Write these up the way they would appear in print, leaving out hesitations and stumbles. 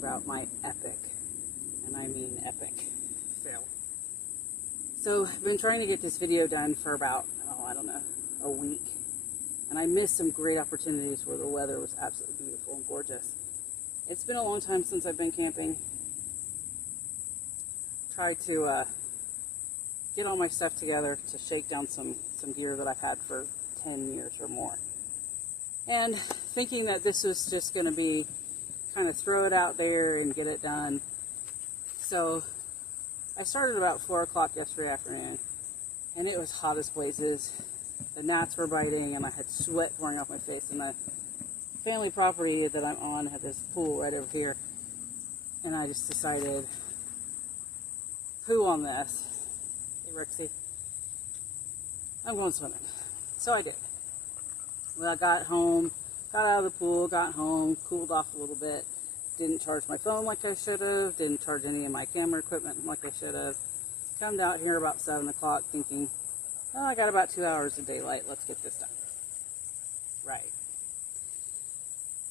about my epic, and I mean epic, fail. So I've been trying to get this video done for about, I don't know, a week. And I missed some great opportunities where the weather was absolutely beautiful and gorgeous. It's been a long time since I've been camping. Tried to get all my stuff together to shake down some gear that I've had for 10 years or more. And thinking that this was just going to be kind of throw it out there and get it done. So I started about 4 o'clock yesterday afternoon, and it was hot as blazes. The gnats were biting, and I had sweat pouring off my face. And the family property that I'm on had this pool right over here, and I just decided, poo on this. Hey, Rexy, I'm going swimming. So I did. Well, I got home, got out of the pool, got home, cooled off a little bit. Didn't charge my phone like I should have. Didn't charge any of my camera equipment like I should have. Come out here about 7 o'clock thinking, oh, I got about 2 hours of daylight. Let's get this done. Right.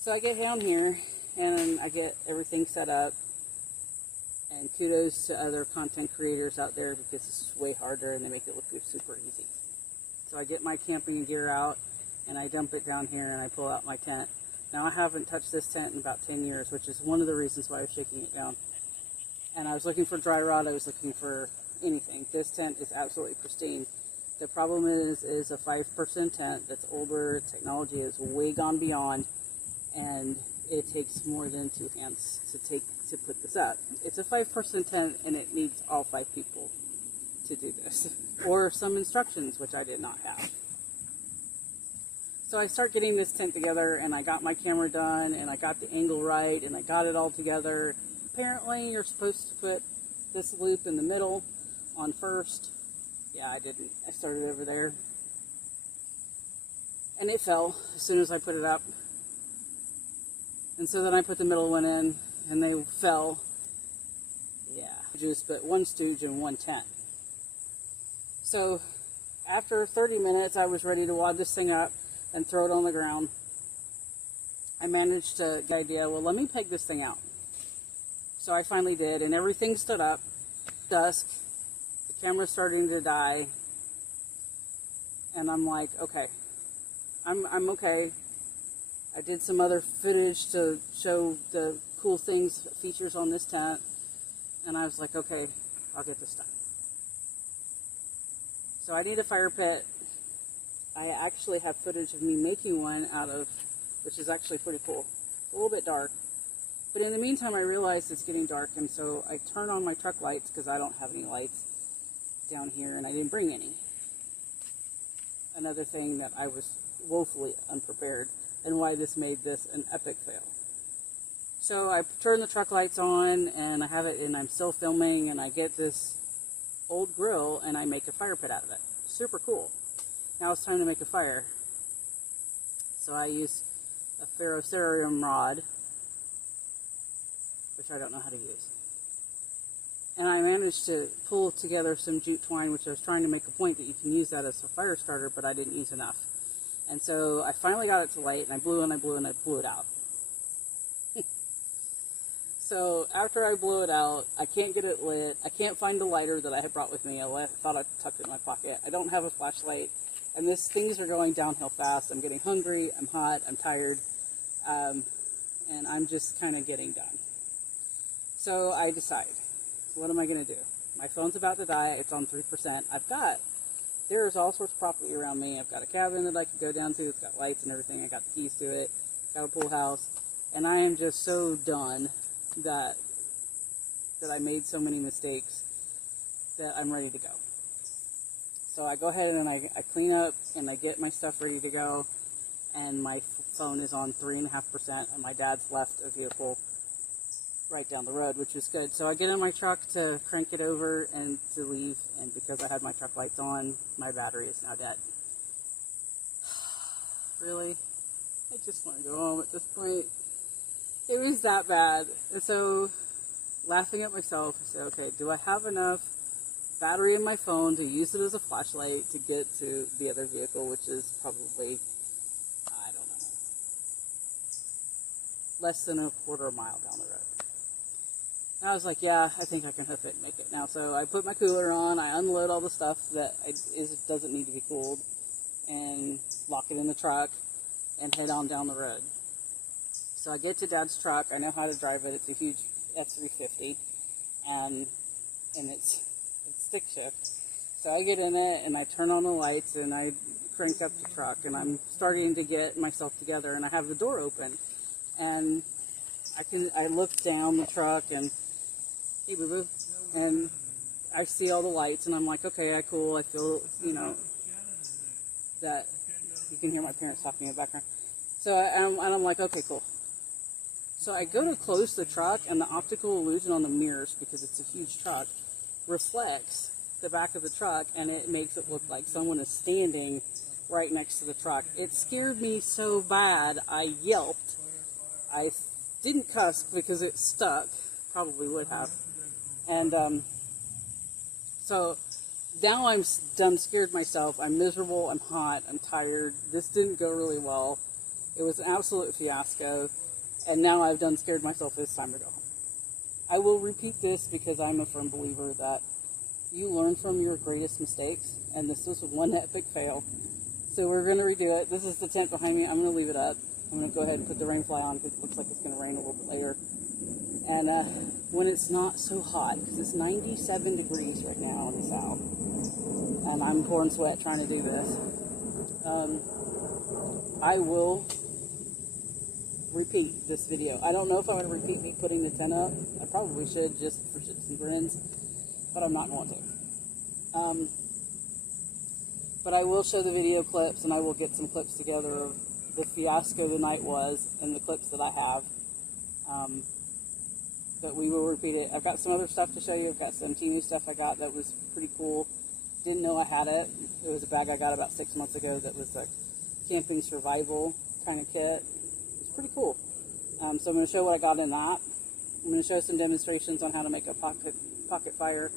So I get down here and I get everything set up. And kudos to other content creators out there because it's way harder and they make it look super easy. So I get my camping gear out and I dump it down here and I pull out my tent. Now I haven't touched this tent in about 10 years, which is one of the reasons why I was shaking it down. And I was looking for dry rot. I was looking for anything. This tent is absolutely pristine. The problem is a 5-person tent that's older. Technology is way gone beyond, and it takes more than 2 hands to put this up. It's a 5-person tent, and it needs all 5 people to do this, or some instructions, which I did not have. So I start getting this tent together, and I got my camera done, and I got the angle right, and I got it all together. Apparently, you're supposed to put this loop in the middle on first. Yeah, I didn't. I started over there. And it fell as soon as I put it up. And so then I put the middle one in, and they fell. Yeah, just but one stooge and one tent. So after 30 minutes, I was ready to wad this thing up and throw it on the ground. I managed to get the idea, well, let me peg this thing out. So I finally did, and everything stood up. Dusk. The camera's starting to die, and I'm like, okay, I'm okay. I did some other footage to show the cool things, features on this tent, and I was like, okay, I'll get this done. So I need a fire pit. I actually have footage of me making one out of, which is actually pretty cool. A little bit dark. But in the meantime, I realized it's getting dark, and so I turn on my truck lights because I don't have any lights down here, and I didn't bring any. Another thing that I was woefully unprepared, and why this made this an epic fail. So I turn the truck lights on, and I have it, and I'm still filming, and I get this old grill, and I make a fire pit out of it. Super cool. Now it's time to make a fire. So I use a ferrocerium rod, which I don't know how to use. And I managed to pull together some jute twine, which I was trying to make a point that you can use that as a fire starter, but I didn't use enough. And so I finally got it to light, and I blew and I blew and I blew it out. So after I blew it out, I can't get it lit. I can't find the lighter that I had brought with me. I thought I tucked it in my pocket. I don't have a flashlight. And things are going downhill fast. I'm getting hungry. I'm hot. I'm tired. And I'm just kind of getting done. So I decide, what am I going to do? My phone's about to die. It's on 3%. There's all sorts of property around me. I've got a cabin that I could go down to. It's got lights and everything. I got the keys to it. Got a pool house. And I am just so done that I made so many mistakes that I'm ready to go. So I go ahead and I clean up and I get my stuff ready to go. And my phone is on 3.5%. And my dad's left a vehicle right down the road, which is good. So I get in my truck to crank it over and to leave, and because I had my truck lights on, my battery is now dead. Really? I just want to go home at this point. It was that bad. And so, laughing at myself, I said, okay, do I have enough battery in my phone to use it as a flashlight to get to the other vehicle, which is probably, I don't know, less than a quarter mile down the road. I was like, yeah, I think I can hoof it and make it now. So I put my cooler on, I unload all the stuff that doesn't need to be cooled, and lock it in the truck, and head on down the road. So I get to Dad's truck, I know how to drive it, it's a huge F-350, and it's stick shift. So I get in it, and I turn on the lights, and I crank up the truck, and I'm starting to get myself together, and I have the door open, and I look down the truck, and hey, boo-boo, and I see all the lights, and I'm like, okay, cool, I feel, that you can hear my parents talking in the background. So I'm like, okay, cool. So I go to close the truck, and the optical illusion on the mirrors, because it's a huge truck, reflects the back of the truck, and it makes it look like someone is standing right next to the truck. It scared me so bad, I yelped. I didn't cuss because it stuck, probably would have. And so now I'm done scared myself. I'm miserable, I'm hot, I'm tired. This didn't go really well. It was an absolute fiasco. And now I've done scared myself. It's time to go home. I will repeat this because I'm a firm believer that you learn from your greatest mistakes. And this was one epic fail. So we're going to redo it. This is the tent behind me. I'm going to leave it up. I'm going to go ahead and put the rain fly on because it looks like it's going to rain a little bit later. And when it's not so hot, because it's 97 degrees right now in the south, and I'm pouring sweat trying to do this, I will repeat this video. I don't know if I'm going to repeat me putting the tent up. I probably should, just for shits and grins, but I'm not going to. But I will show the video clips, and I will get some clips together of the fiasco the night was, and the clips that I have. But we will repeat it. I've got some other stuff to show you. I've got some Temu stuff I got that was pretty cool. Didn't know I had it. It was a bag I got about 6 months ago that was a camping survival kind of kit. It's pretty cool. So I'm going to show what I got in that. I'm going to show some demonstrations on how to make a pocket fire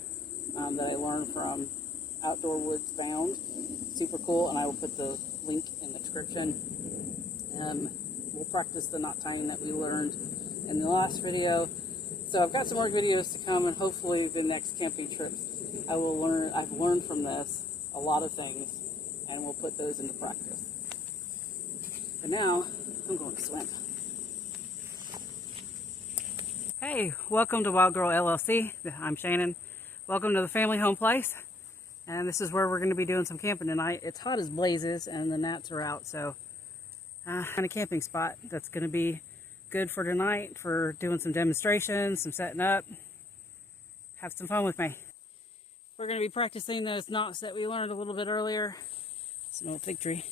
that I learned from Outdoor Woods Bound. Super cool, and I will put the link in the description. We'll practice the knot tying that we learned in the last video. So I've got some more videos to come, and hopefully the next camping trips I've learned from this a lot of things, and we'll put those into practice. But now I'm going to swim. Hey, welcome to Wild Girl LLC. I'm Shannon. Welcome to the family home place. And this is where we're going to be doing some camping tonight. It's hot as blazes, and the gnats are out, so on a camping spot that's going to be good for tonight, for doing some demonstrations, some setting up. Have some fun with me. We're going to be practicing those knots that we learned a little bit earlier. It's an old fig tree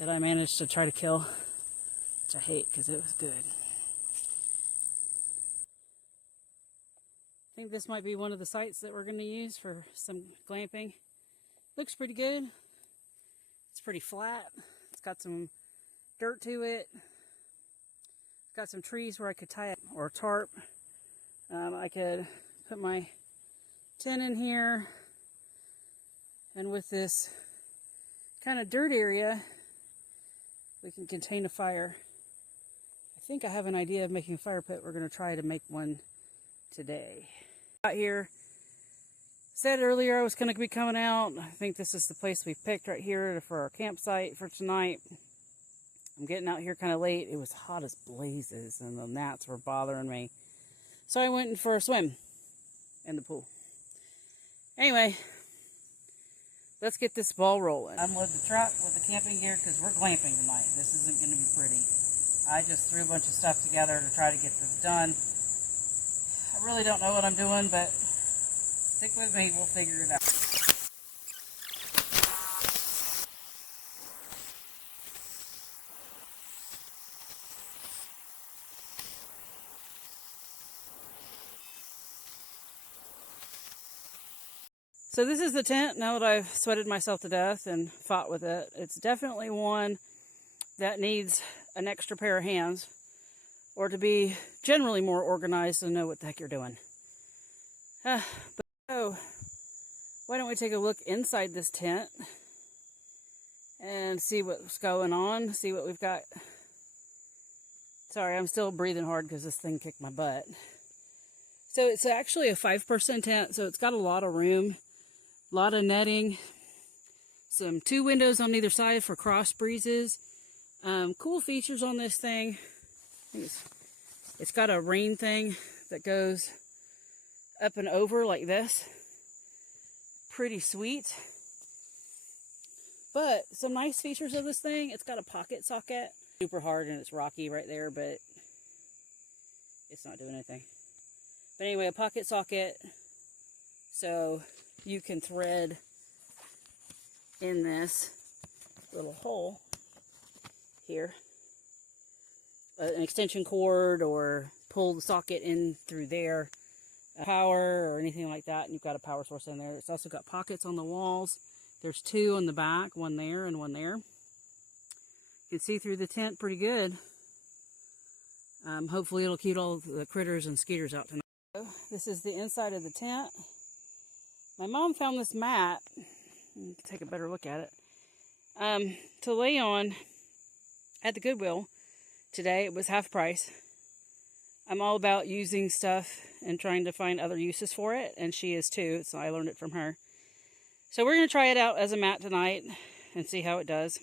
that I managed to try to kill, which I hate because it was good. I think this might be one of the sites that we're going to use for some glamping. Looks pretty good. It's pretty flat. It's got some dirt to it. Got some trees where I could tie it, or a tarp. I could put my tent in here, and with this kind of dirt area, we can contain a fire. I think I have an idea of making a fire pit. We're going to try to make one today. Out here, said earlier I was going to be coming out. I think this is the place we picked right here for our campsite for tonight. I'm getting out here kind of late. It was hot as blazes, and the gnats were bothering me. So I went in for a swim in the pool. Anyway, let's get this ball rolling. Unload the truck with the camping gear because we're glamping tonight. This isn't going to be pretty. I just threw a bunch of stuff together to try to get this done. I really don't know what I'm doing, but stick with me. We'll figure it out. So this is the tent, now that I've sweated myself to death and fought with it. It's definitely one that needs an extra pair of hands, or to be generally more organized and know what the heck you're doing. So, why don't we take a look inside this tent and see what's going on, see what we've got. Sorry, I'm still breathing hard because this thing kicked my butt. So it's actually a 5-person tent, so it's got a lot of room, a lot of netting, some 2 windows on either side for cross breezes. Cool features on this thing. I think it's got a rain thing that goes up and over like this. Pretty sweet. But some nice features of this thing, it's got a pocket socket. Super hard and it's rocky right there, but it's not doing anything. But anyway, a pocket socket, so you can thread in this little hole here an extension cord, or pull the socket in through there, power or anything like that, and you've got a power source in there. It's also got pockets on the walls. There's 2 on the back, one there and one there. You can see through the tent pretty good. Hopefully it'll keep all the critters and skeeters out tonight. This is the inside of the tent. My mom found this mat. You can take a better look at it. To lay on at the Goodwill today. It was half price. I'm all about using stuff and trying to find other uses for it, and she is too, so I learned it from her. So we're going to try it out as a mat tonight and see how it does.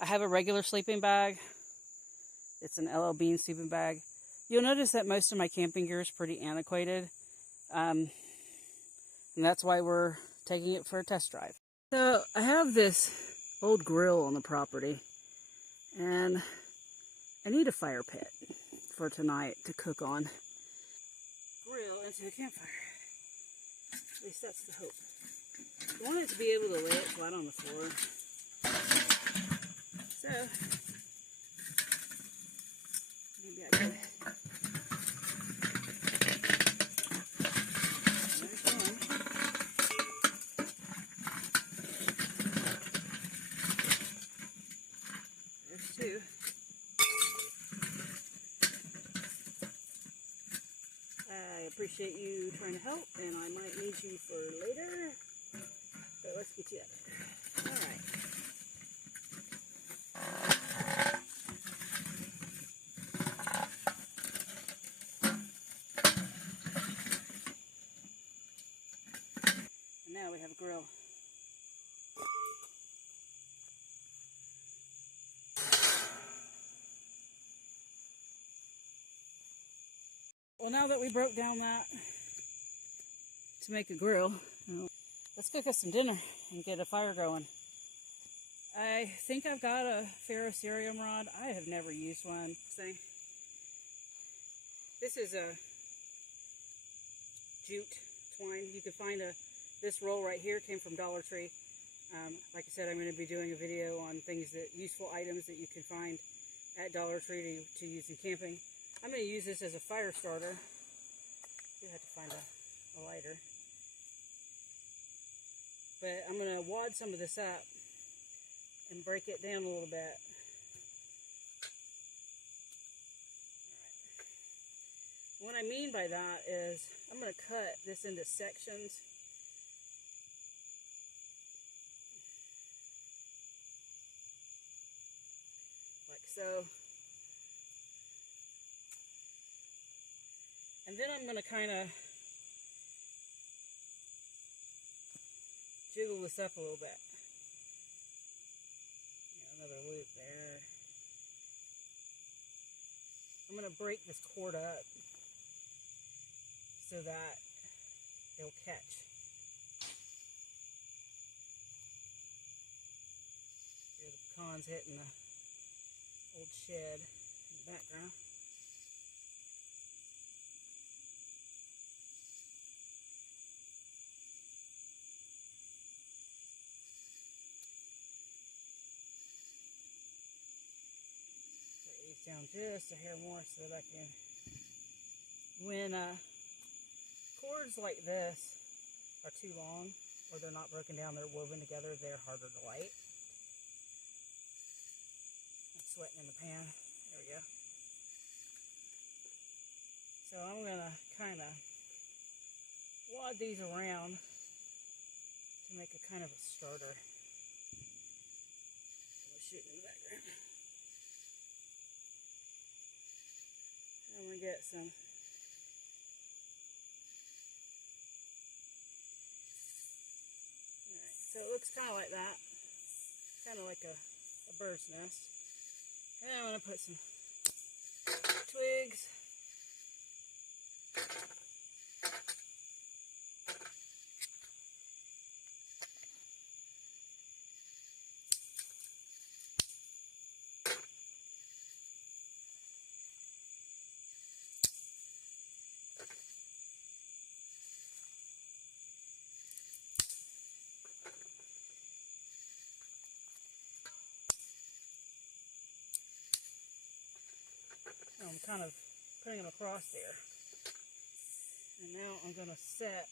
I have a regular sleeping bag. It's an LL Bean sleeping bag. You'll notice that most of my camping gear is pretty antiquated, and that's why we're taking it for a test drive. So I have this old grill on the property, and I need a fire pit for tonight to cook on. Grill into a campfire. At least that's the hope. I want it to be able to lay it flat on the floor. So, maybe I can. There's one. There's 2. I appreciate you trying to help, and I might need you for later. So let's get you up there. Alright. And now we have a grill. Well, now that we broke down that to make a grill, let's cook us some dinner and get a fire going. I think I've got a ferrocerium rod. I have never used one. This is a jute twine. You can find this roll right here. Came from Dollar Tree. Like I said, I'm going to be doing a video on useful items that you can find at Dollar Tree to use in camping. I'm going to use this as a fire starter. You have to find a lighter. But I'm going to wad some of this up and break it down a little bit. Alright. What I mean by that is I'm going to cut this into sections. Like so. And then I'm going to kind of jiggle this up a little bit. Another loop there. I'm going to break this cord up so that it'll catch. Here the pecans hitting the old shed in the background. Down just a hair more so that I can, when cords like this are too long or they're not broken down, they're woven together, they're harder to light. I'm sweating in the pan. There we go. So I'm going to kind of wad these around to make a kind of a starter. We'll shoot in the background. I'm going to get some looks kind of like that. Kind of like a bird's nest. And I'm going to put some twigs. I'm kind of putting them across there. And now I'm going to set